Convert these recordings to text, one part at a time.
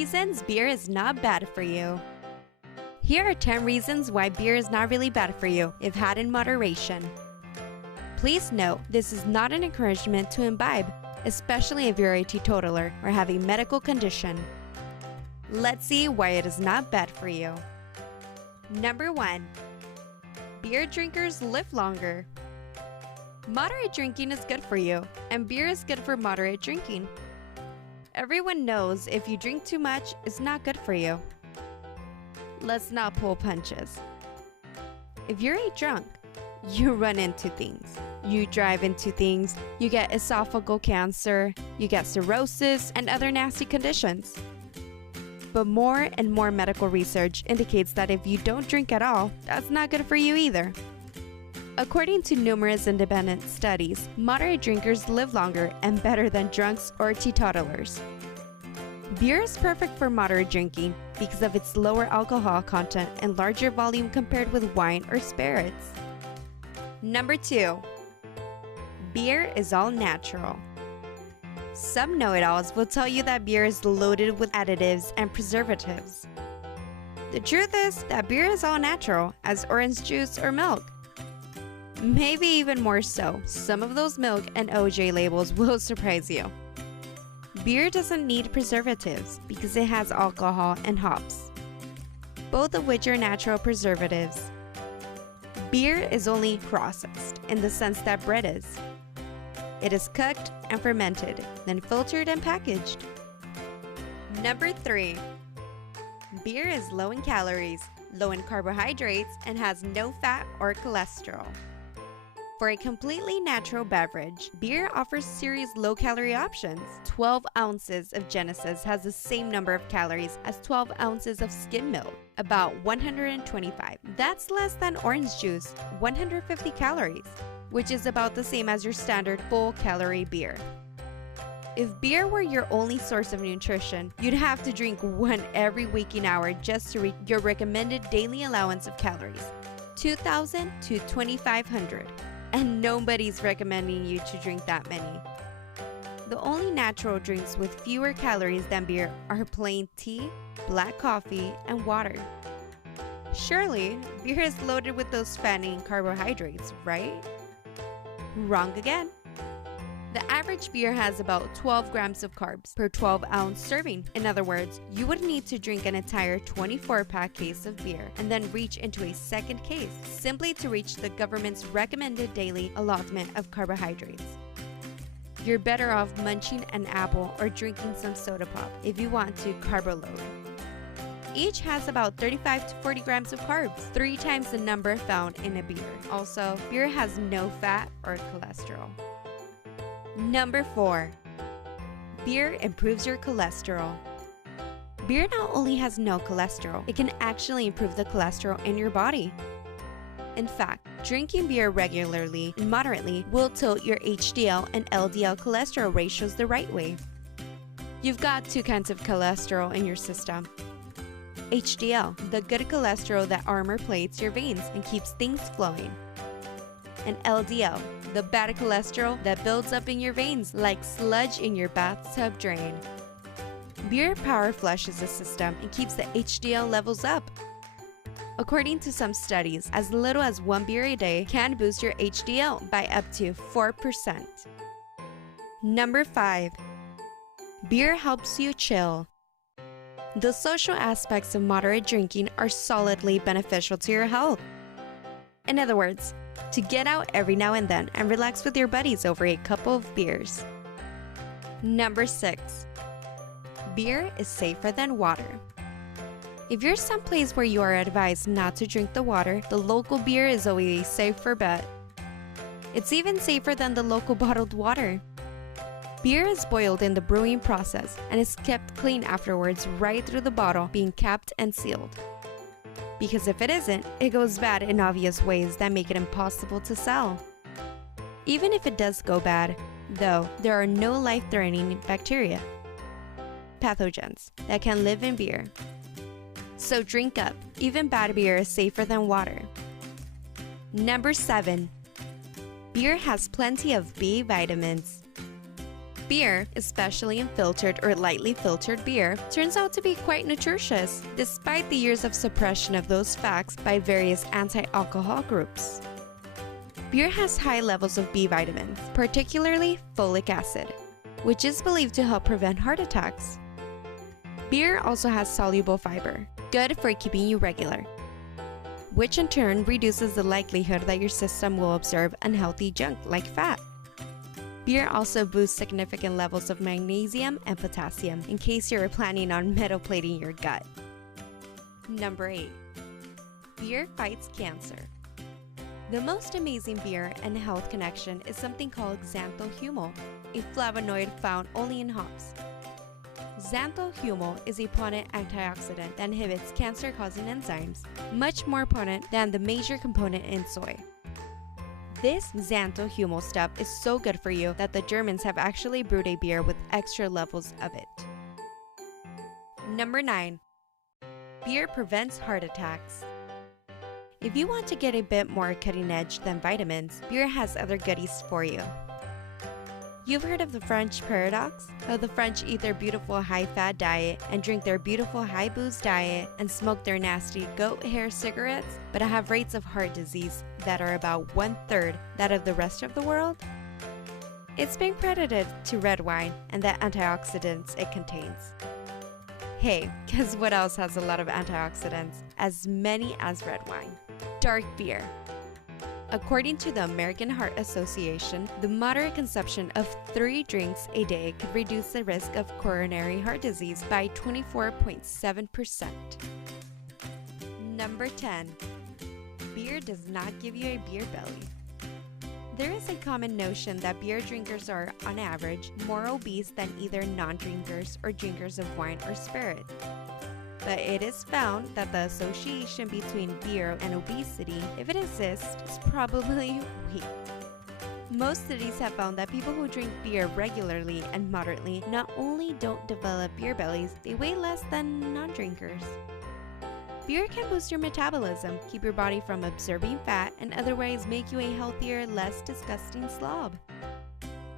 reasons beer is not bad for you. Here are 10 reasons why beer is not really bad for you if had in moderation. Please note, this is not an encouragement to imbibe, especially if you're a teetotaler or have a medical condition. Let's see why it is not bad for you. Number 1. Beer drinkers live longer. Moderate drinking is good for you, and beer is good for moderate drinking. Everyone knows if you drink too much, it's not good for you. Let's not pull punches. If you're a drunk, you run into things. You drive into things, you get esophageal cancer, you get cirrhosis, and other nasty conditions. But more and more medical research indicates that if you don't drink at all, that's not good for you either. According to numerous independent studies, moderate drinkers live longer and better than drunks or teetotalers. Beer is perfect for moderate drinking because of its lower alcohol content and larger volume compared with wine or spirits. Number 2. Beer is all natural. Some know-it-alls will tell you that beer is loaded with additives and preservatives. The truth is that beer is all natural, as orange juice or milk. Maybe even more so, some of those milk and OJ labels will surprise you. Beer doesn't need preservatives because it has alcohol and hops, both of which are natural preservatives. Beer is only processed in the sense that bread is. It is cooked and fermented, then filtered and packaged. Number 3. Beer is low in calories, low in carbohydrates, and has no fat or cholesterol. For a completely natural beverage, beer offers serious low-calorie options. 12 ounces of Genesis has the same number of calories as 12 ounces of skim milk, about 125. That's less than orange juice, 150 calories, which is about the same as your standard full-calorie beer. If beer were your only source of nutrition, you'd have to drink one every waking hour just to reach your recommended daily allowance of calories, 2,000 to 2,500. And nobody's recommending you to drink that many. The only natural drinks with fewer calories than beer are plain tea, black coffee, and water. Surely, beer is loaded with those fattening carbohydrates, right? Wrong again. The average beer has about 12 grams of carbs per 12-ounce serving. In other words, you would need to drink an entire 24-pack case of beer and then reach into a second case simply to reach the government's recommended daily allotment of carbohydrates. You're better off munching an apple or drinking some soda pop if you want to carbo-load. Each has about 35 to 40 grams of carbs, 3 times the number found in a beer. Also, beer has no fat or cholesterol. Number 4. Beer improves your cholesterol. Beer not only has no cholesterol, it can actually improve the cholesterol in your body. In fact, drinking beer regularly and moderately will tilt your HDL and LDL cholesterol ratios the right way. You've got 2 kinds of cholesterol in your system. HDL, the good cholesterol that armor plates your veins and keeps things flowing. And LDL, the bad cholesterol that builds up in your veins like sludge in your bathtub drain. Beer power flushes the system and keeps the HDL levels up. According to some studies, as little as 1 beer a day can boost your HDL by up to 4%. Number 5. Beer helps you chill. The social aspects of moderate drinking are solidly beneficial to your health. In other words, to get out every now and then and relax with your buddies over a couple of beers. Number 6. Beer is safer than water. If you're someplace where you are advised not to drink the water, the local beer is always a safer bet. It's even safer than the local bottled water. Beer is boiled in the brewing process and is kept clean afterwards right through the bottle, being capped and sealed. Because if it isn't, it goes bad in obvious ways that make it impossible to sell. Even if it does go bad, though, there are no life-threatening bacteria, pathogens, that can live in beer. So drink up. Even bad beer is safer than water. Number 7. Beer has plenty of B vitamins. Beer, especially unfiltered or lightly filtered beer, turns out to be quite nutritious, despite the years of suppression of those facts by various anti-alcohol groups. Beer has high levels of B vitamins, particularly folic acid, which is believed to help prevent heart attacks. Beer also has soluble fiber, good for keeping you regular, which in turn reduces the likelihood that your system will absorb unhealthy junk like fat. Beer also boosts significant levels of magnesium and potassium in case you're planning on metal plating your gut. Number 8. Beer fights cancer. The most amazing beer and health connection is something called xanthohumol, a flavonoid found only in hops. Xanthohumol is a potent antioxidant that inhibits cancer-causing enzymes, much more potent than the major component in soy. This xanthohumol stuff is so good for you that the Germans have actually brewed a beer with extra levels of it. Number 9. Beer prevents heart attacks. If you want to get a bit more cutting edge than vitamins, beer has other goodies for you. You've heard of the French paradox? How the French eat their beautiful high-fat diet and drink their beautiful high-booze diet and smoke their nasty goat hair cigarettes, but have rates of heart disease that are about 1/3 that of the rest of the world? It's been credited to red wine and the antioxidants it contains. Hey, guess what else has a lot of antioxidants? As many as red wine. Dark beer. According to the American Heart Association, the moderate consumption of 3 drinks a day could reduce the risk of coronary heart disease by 24.7%. Number 10. Beer does not give you a beer belly. There is a common notion that beer drinkers are, on average, more obese than either non-drinkers or drinkers of wine or spirit. But it is found that the association between beer and obesity, if it exists, is probably weak. Most studies have found that people who drink beer regularly and moderately not only don't develop beer bellies, they weigh less than non-drinkers. Beer can boost your metabolism, keep your body from absorbing fat, and otherwise make you a healthier, less disgusting slob.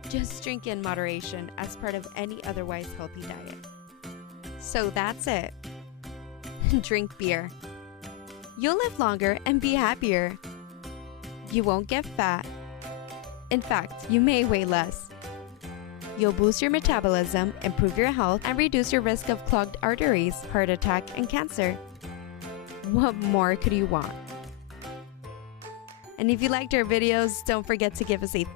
Just drink in moderation as part of any otherwise healthy diet. So that's it. Drink beer. You'll live longer and be happier. You won't get fat. In fact, you may weigh less. You'll boost your metabolism, improve your health, and reduce your risk of clogged arteries, heart attack, and cancer. What more could you want? And if you liked our videos, don't forget to give us a